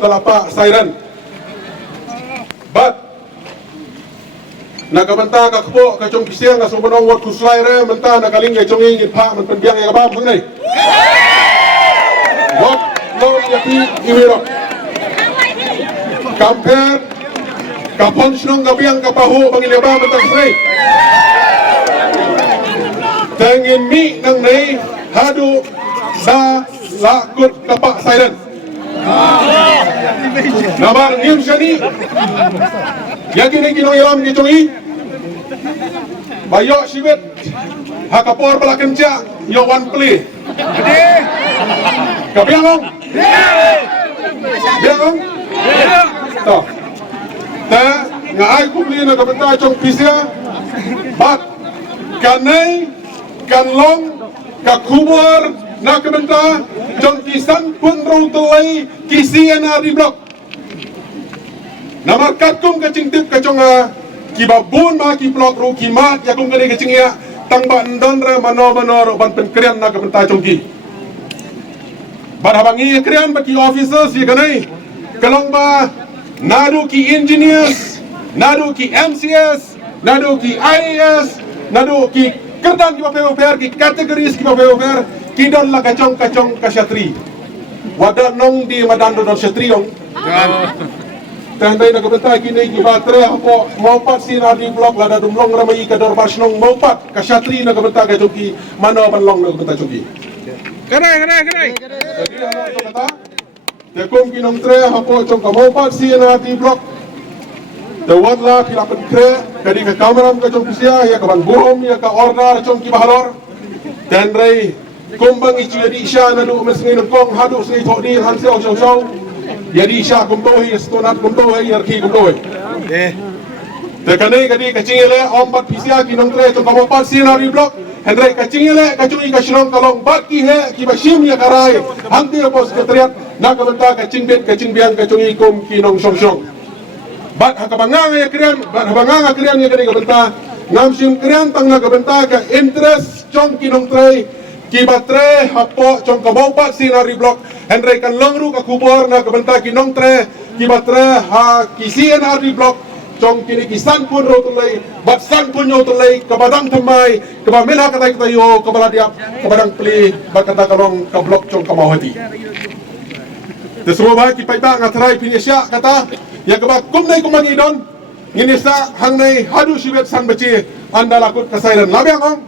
dalapa siren. But nakabanta ka po ka chong pisya nga subanong wat kuslay re menta nakaling nga chong ingit pa man penbiang nga ba phang nei. What no yati imiro. Compare kapon snong gabiang kapahu bangilaba mentang sei. Tengin mi nang nei hadu sa lakut kapak siren. Nabar ngim shani yakin ang ginoyam ni Chongi bayo sibet hakapor balakan cia yo one play kabiangong biangong to ta ngai kumli na kabenta chong pisya bat kanai kanlong kakubor na kabenta chong kisan pun rautelai kisian ari blok namarkat kum kacing tip kacong kibabun ma ki plot ru kimat ya kum kali kacing ya tangba ndon ra mano ban penkrian na kabenta chongki barhabangi krian ba ki officers ye kanai kalong ba nadu ki engineers nadu ki MCS nadu ki IAS nadu ki kerdan ki paper ki kategoris ki paper ki don la kacong kasyatri wada nong di madan don syatriong tandai na kabenta kini gibatre apo maupat sinari blok lada dumlong ramai kador basnong maupat kasyatri na kabenta ka joki mano panlong na kabenta joki kanai jadi ano kata tekum kinong tre apo chong ka maupat sinari blok tawatla kilapan kre kadi ka kameram ka chong pisia ya ka ban burom ya ka order chong ki bahalor tandai kumbang ichi di isya na du mesngi kong hadu sngi thodi han seo chong jadi isya kumtohi stonat kumtohi yarki kumtohi te kanai kadi kacingele ompat pisia kinong tre to kamopat sinari blok hendrai kacingele kacungi kashrong kalong bat ki he ki bashim ya karai hanti po sekretariat na kabenta kacing biang kacungi kum kinong song bat hakabanga ya krian bat habanga krian ya kadi kabenta ngamsim krian tang na kabenta ka interest chong kinong tre kibatre hapo chong kabaupat sinari blok hendrai kan longru ka kubor na kabenta kinong tre kibatre ha kisien ari blok chong kini kisan pun rotulai batsan pun nyotulai kabadang thamai kabamela katai tayo kabaladiap kabadang pli bakata kalong ka blok chong kamawati tesroba ki paita ngatrai pinisya kata ya kaba kumnai kumangidon nginisa hangnai hadu sibet san beci anda lakut kasairan labiang ong